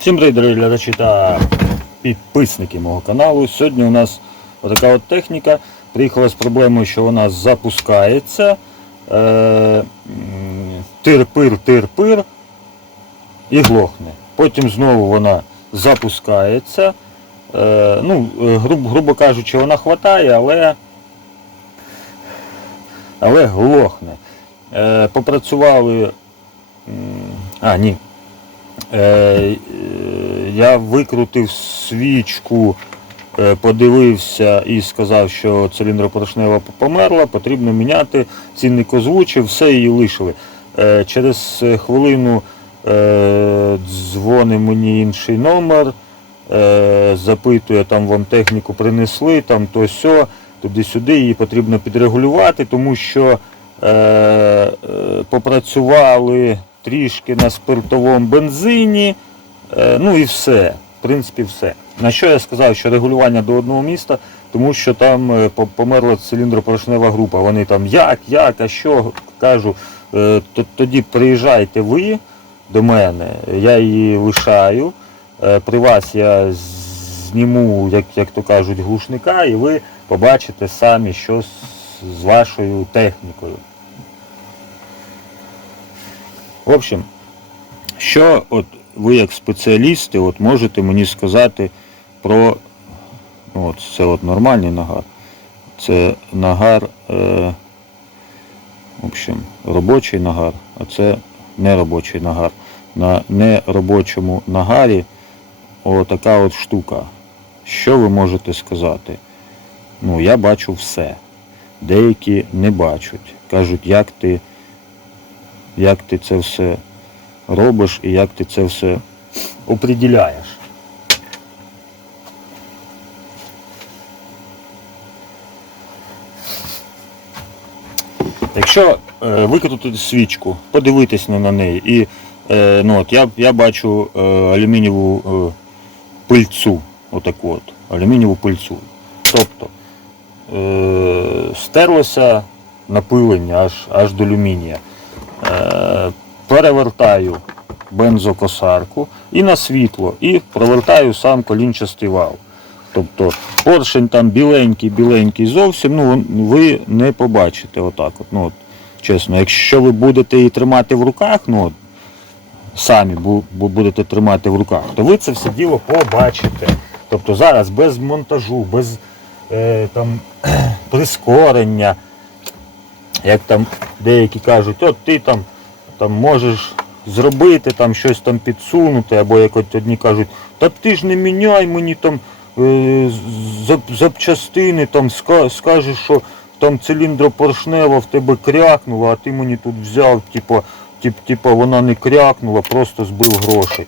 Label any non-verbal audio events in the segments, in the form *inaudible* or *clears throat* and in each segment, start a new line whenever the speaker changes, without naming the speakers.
Всім привіт, дорогі глядачі та підписники мого каналу. Сьогодні у нас така от техніка. Приїхала з проблемою, що вона запускається. Е, тир-пир, тир-пир і глохне. Потім знову вона запускається. Е, ну, е, грубо, кажучи, вона хватає, але, але глохне. Попрацювали. А, ні. Я викрутив свічку, е, подивився і сказав, що циліндропорошнева померла, потрібно міняти. Цінник озвучив, все її лишили. Е, Через хвилину е, дзвонить мені інший номер, запитує, там вам техніку принесли, там то сьо, туди-сюди, її потрібно підрегулювати, тому що попрацювали трішки на спиртовому бензині, ну і все. В принципі, все. На що я сказав, що регулювання до одного міста, тому що там е, померла циліндропорошнева група. Вони там як, як, а що кажу, е, тоді приїжджайте ви до мене, я її лишаю. Е, При вас я зніму, як, як то кажуть, глушника, і ви побачите самі, що з вашою технікою. В общем, що от ви як спеціалісти от можете мені сказати про ну, от це от нормальний нагар. Це нагар, е, в общем, робочий нагар, а це неробочий нагар. На неробочому нагарі отака от штука. Що ви можете сказати? Ну, я бачу все. Деякі не бачать. Кажуть, як ти як ти це все робиш і як ти це все оприділяєш. Якщо е, викрутити свічку, подивитись на, неї, і е, ну, от я, я бачу е, алюмінієву е, пильцю, отаку от, алюмінієву пильцю. Тобто е, стерлося напилення аж, аж до алюмінія. Е, перевертаю бензокосарку і на світло, і провертаю сам колінчастий вал. Тобто поршень там біленький-біленький зовсім, ну ви не побачите отак. От, ну, от, чесно, якщо ви будете її тримати в руках, ну от, самі бу- бу- будете тримати в руках, то ви це все діло побачите. Тобто зараз без монтажу, без е, там, *clears throat* прискорення, як там деякі кажуть, от ти там, там можеш зробити там щось там підсунути, або як от одні кажуть, та ти ж не міняй мені там е, зап- запчастини, там ска- скажеш, що там циліндропоршнева в тебе крякнула, а ти мені тут взяв, типу, тип, типу, вона не крякнула, просто збив грошей.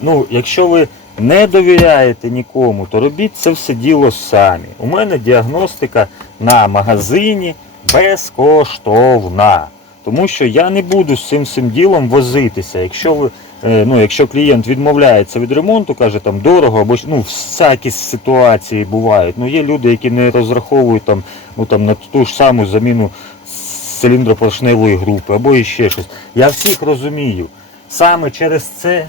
Ну, якщо ви не довіряєте нікому, то робіть це все діло самі. У мене діагностика на магазині безкоштовна. Тому що я не буду з цим всім ділом возитися. Якщо е, ну, якщо клієнт відмовляється від ремонту, каже там дорого, або ну, всякі ситуації бувають. Ну, є люди, які не розраховують там, ну, там, на ту ж саму заміну циліндропоршневої групи, або іще щось. Я всіх розумію. Саме через це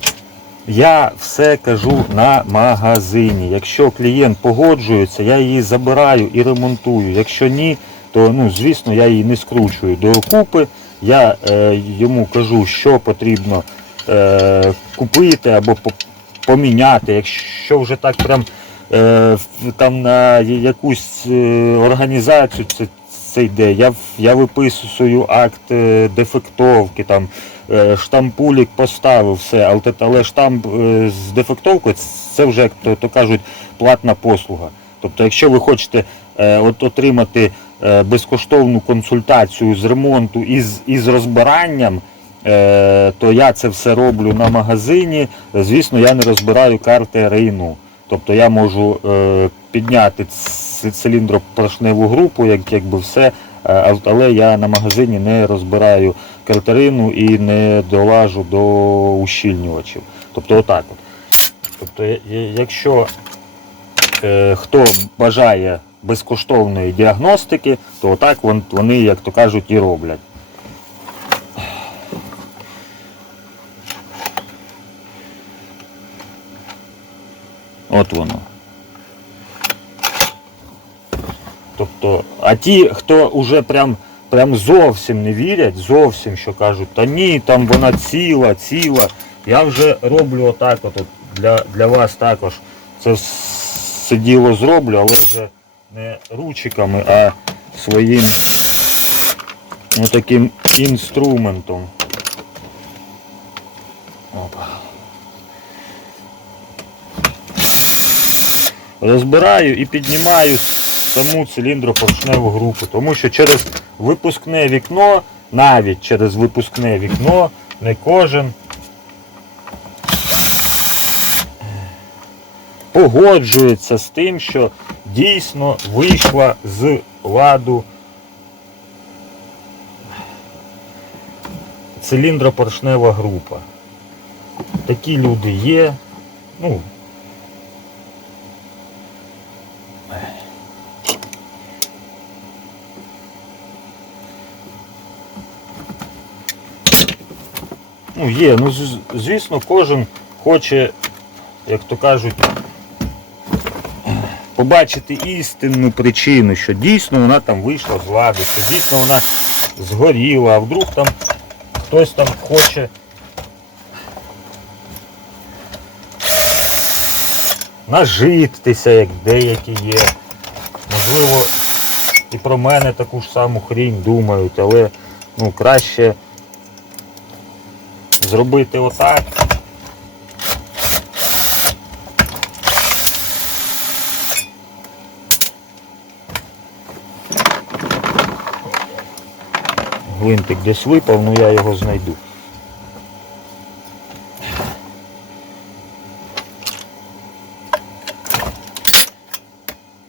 я все кажу на магазині. Якщо клієнт погоджується, я її забираю і ремонтую. Якщо ні, то ну, звісно я її не скручую до купи. Я е, йому кажу, що потрібно е, купити або поміняти. Якщо вже так прям е, там на якусь е, організацію це, це йде, я, я виписую акт е, дефектовки, там, е, штампулік поставив, все, але, але штамп е, з дефектовкою це вже, як то, то кажуть, платна послуга. Тобто, якщо ви хочете е, от, отримати безкоштовну консультацію з ремонту і з, і з розбиранням, е, то я це все роблю на магазині. Звісно, я не розбираю карти рейну. Тобто я можу е, підняти циліндропоршневу групу, як, якби все, е, але я на магазині не розбираю картерину і не долажу до ущільнювачів. Тобто отак от. Тобто, якщо е, хто бажає безкоштовної діагностики, то отак вон- вони, як то кажуть, і роблять. От воно. Тобто, а ті, хто вже прям, прям зовсім не вірять, зовсім що кажуть, та ні, там вона ціла, ціла. Я вже роблю отак, от, от для, для вас також. Це все діло зроблю, але вже не ручиками, а своїм отаким інструментом. Опа. Розбираю і піднімаю саму циліндропоршневу групу, тому що через випускне вікно, навіть через випускне вікно, не кожен погоджується з тим, що дійсно вийшла з ладу циліндропоршнева група. Такі люди є. Ну, Ну, є, ну звісно, кожен хоче, як то кажуть, побачити істинну причину, що дійсно вона там вийшла з ладу, що дійсно вона згоріла, а вдруг там хтось там хоче нажитися, як деякі є. Можливо, і про мене таку ж саму хрінь думають, але ну, краще зробити отак. Гвинтик десь випав, ну я його знайду.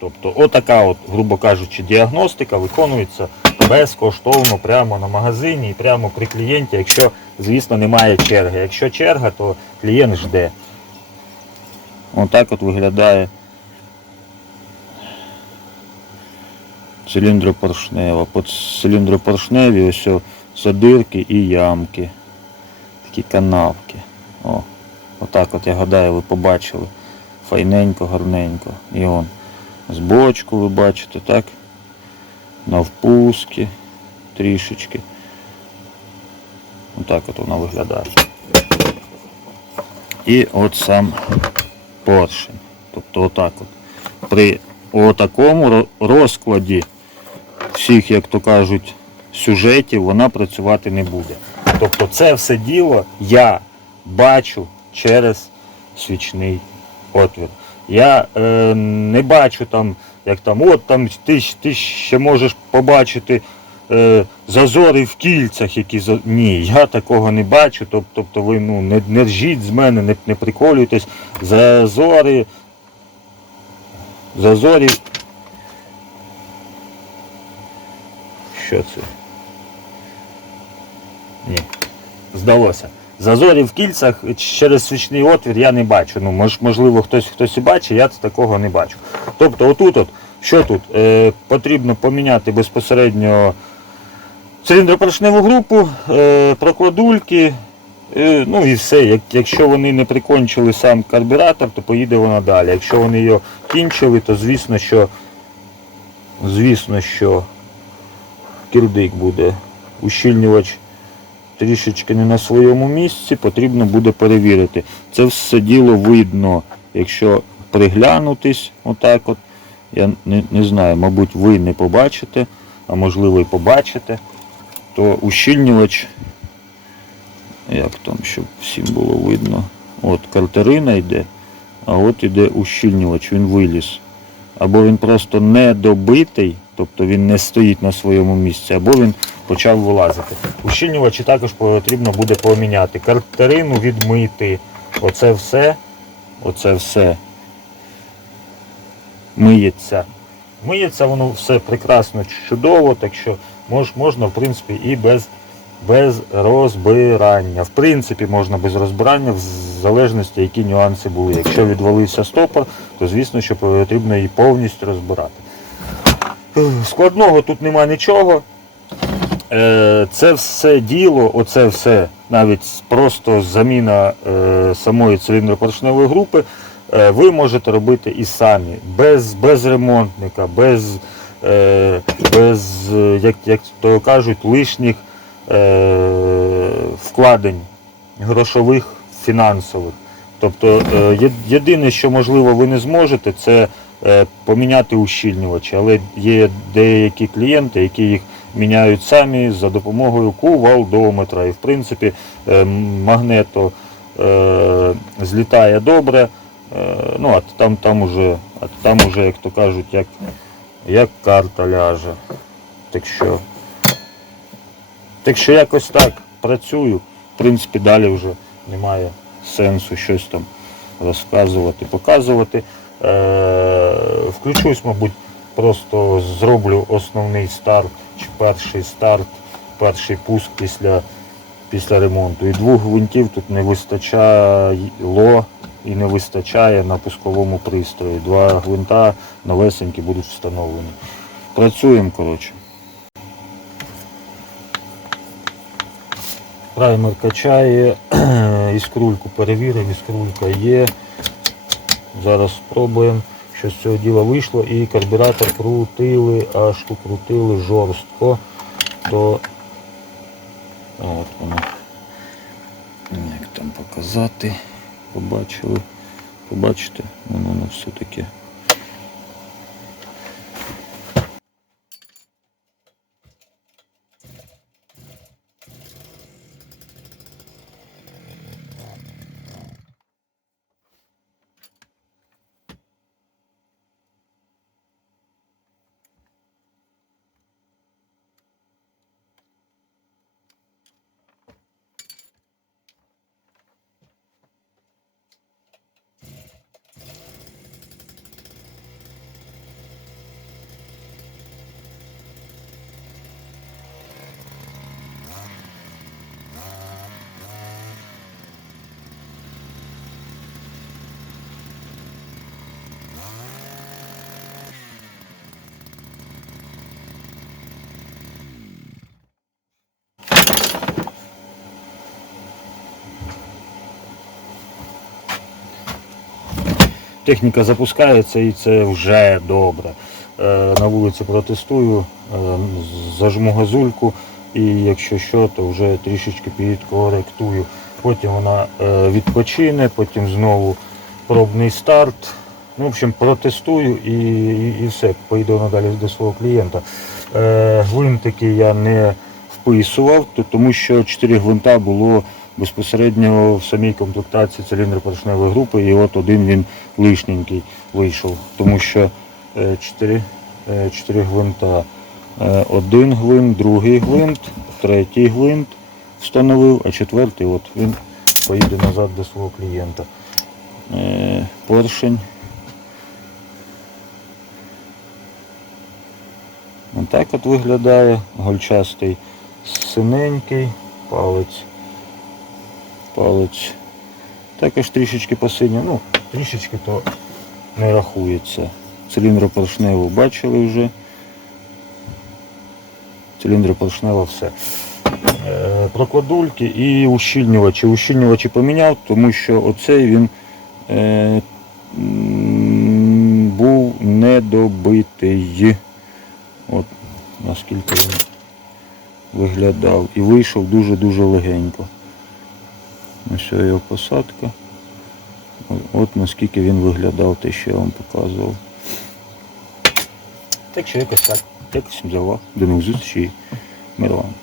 Тобто отака от, грубо кажучи, діагностика виконується безкоштовно прямо на магазині і прямо при клієнті, якщо, звісно, немає черги. Якщо черга, то клієнт жде. Отак от виглядає циліндропоршнева. По циліндропоршневі ось задирки і ямки. Такі канавки. О, отак от я гадаю, ви побачили. Файненько, гарненько. І он. Збочку ви бачите, так? Навпуски трішечки. Отак от вона виглядає. І от сам поршень. Тобто отак от. При отакому розкладі всіх, як то кажуть, сюжетів вона працювати не буде. Тобто це все діло я бачу через свічний отвір. Я е, не бачу там, як там, от там ти, ти ще можеш побачити е, зазори в кільцях, які за... Ні, я такого не бачу. Тобто ви ну, не, не ржіть з мене, не, не приколюйтесь. Зазори. Зазорі. Що це? Ні. Здалося. Зазорів в кільцях через свічний отвір я не бачу. Ну, мож, можливо, хтось хтось і бачить, я такого не бачу. Тобто, отут, от, що тут? Е, потрібно поміняти безпосередньо циліндропоршневу групу, е, прокладульки, е, ну і все. Як, якщо вони не прикончили сам карбюратор, то поїде вона далі. Якщо вони його кінчили, то звісно, що звісно, що кірдик буде ущільнювач трішечки не на своєму місці, потрібно буде перевірити. Це все діло видно, якщо приглянутись, отак от, я не, не знаю, мабуть, ви не побачите, а можливо і побачите, то ущільнювач, як там, щоб всім було видно, от картерина йде, а от іде ущільнювач, він виліз. Або він просто не добитий, тобто він не стоїть на своєму місці, або він почав вилазити. Ущільнювачі також потрібно буде поміняти. Картерину відмити. Оце все, оце все миється. Миється воно все прекрасно, чудово, так що мож, можна, в принципі, і без, без розбирання. В принципі, можна без розбирання, в залежності, які нюанси були. Якщо відвалився стопор, то звісно, що потрібно її повністю розбирати. Складного тут нема нічого. Е, Це все діло, оце все, навіть просто заміна е, самої циліндропоршневої групи, е, ви можете робити і самі, без, без ремонтника, без, без як, як то кажуть, лишніх вкладень грошових, фінансових. Тобто єдине, що можливо ви не зможете, це поміняти ущільнювачі, але є деякі клієнти, які їх міняють самі за допомогою кувалдометра. І в принципі е, магнето е, злітає добре. Е, ну, а там, там уже, а там уже, як то кажуть, як, як карта ляже. Так що, так що якось так працюю. В принципі, далі вже немає сенсу щось там розказувати, показувати. Е, включусь, мабуть, просто зроблю основний старт, чи перший старт, перший пуск після, після ремонту. І двох гвинтів тут не вистачало і не вистачає на пусковому пристрої. Два гвинта новесенькі будуть встановлені. Працюємо, коротше. Праймер качає, *clears throat* іскрульку перевірив, іскрулька є. Зараз спробуємо, що з цього діла вийшло. І карбюратор крутили, аж крутили жорстко. То от воно. Як там показати? Побачили. Побачите, воно воно все таке. Техніка запускається і це вже добре. Е, На вулиці протестую, е, зажму газульку і якщо що, то вже трішечки підкоректую. Потім вона е, відпочине, потім знову пробний старт. Ну, в общем, протестую і, і, і все, поїду надалі до свого клієнта. Гвинтики я не вписував, тому що 4 гвинта було безпосередньо в самій комплектації циліндр поршневої групи, і от один він лишненький вийшов, тому що 4, 4 гвинта. Е, Один гвинт, другий гвинт, третій гвинт встановив, а четвертий от він поїде назад до свого клієнта. Е, Поршень. Отак от виглядає, гольчастий синенький, палець. Палець. Також трішечки посинє, ну, трішечки то не рахується. Циліндропоршневу бачили вже. Циліндропоршнева все. Е, Прокладульки і ущільнювачі. Ущільнювачі поміняв, тому що оцей він е, був недобитий. От наскільки він виглядав. І вийшов дуже-дуже легенько. Ось його посадка. От наскільки він виглядав, те, що я вам показував. Так що якось так. Якось взяла. До нових зустрічей. Мир вам.